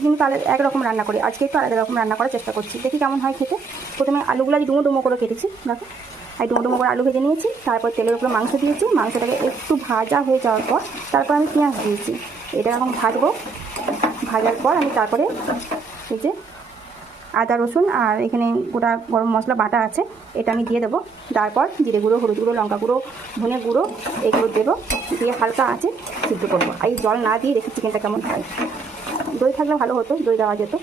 প্রত্যেকদিন তো একরকম রান্না করি, আজকে একটু আলাদা রকম রান্না করার চেষ্টা করছি, দেখি কেমন হয় খেতে। প্রথমে আলুগুলো ডুমো ডুমো করে কেটেছি, দেখো এই ডুমো ডুমো করে আলু ভেজে নিয়েছি। তারপর তেলের উপরে মাংস দিয়েছি, মাংসটাকে একটু ভাজা হয়ে যাওয়ার পর তারপর আমি পেঁয়াজ দিয়েছি। এটা এখন ভাজবো, ভাজার পর আমি তারপরে এই যে আদা রসুন আর এখানে গোটা গরম মশলা বাটা আছে, এটা আমি দিয়ে দেবো। তারপর জিরে গুঁড়ো, হলুদ গুঁড়ো, লঙ্কা গুঁড়ো, ধনে গুঁড়ো এগুলো দেবো, দিয়ে হালকা আছে সিদ্ধ করবো। এই জল না দিয়ে দেখি চিকেনটা কেমন হয়। দই থাকলে ভালো হতো, দই দেওয়া যেত,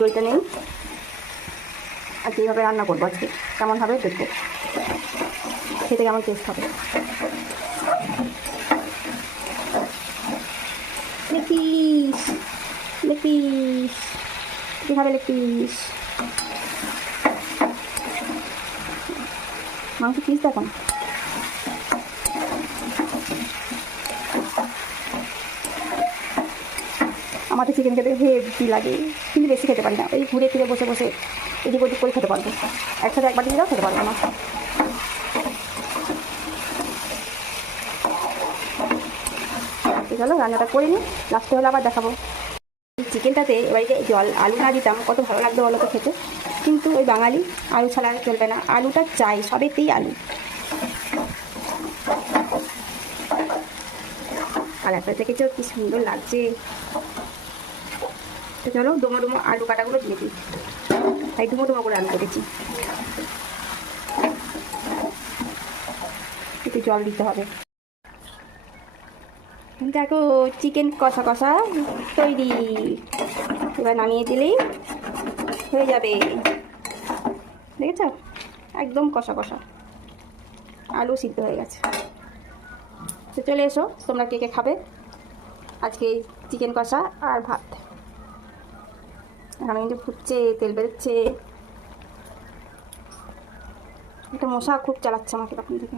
দইটা নেই। আর কীভাবে রান্না করবো আজকে কেমন হবে দেখবো, খেতে কেমন টেস্ট হবে। লেগ পিস, লেগ পিস, কীভাবে লেগ পিস, মাংস পিস দেখো। আমার তো চিকেন খেতে হেভি লাগে, কিন্তু বেশি খেতে পারি না, ওই ঘুরে ফিরে বসে বসে এদিক ওদিক করে খেতে পারবো, একসাথে একবার দিলেও খেতে পারবো না। চলো রান্নাটা করে নিই, লাস্টে হলে আবার দেখাবো। এই চিকেনটাতে এবারে জল আলু না দিতাম কত ভালো লাগতো বলো তো খেতে, কিন্তু ওই বাঙালি আলু ছাড়া চলবে না, আলুটা চাই, সবেতেই আলু। কালারটা দেখেছো কি সুন্দর লাগছে। তো চলো ডুমো ডুমো আলু কাটাগুলো দিয়ে দিই, তাই ডুমো ডুমো করে আলু কেটেছি। একটু জল দিতে হবে। দেখো চিকেন কষা কষা তৈরি, এবার নামিয়ে দিলেই হয়ে যাবে। দেখেছ একদম কষা কষা, আলু সিদ্ধ হয়ে গেছে। তো চলে এসো তোমরা কে কে খাবে আজকে চিকেন কষা আর ভাত। এখানে কিন্তু ফুটছে, তেল বেরোচ্ছে, একটা মশা খুব চালাচ্ছে আমাকে তখন থেকে।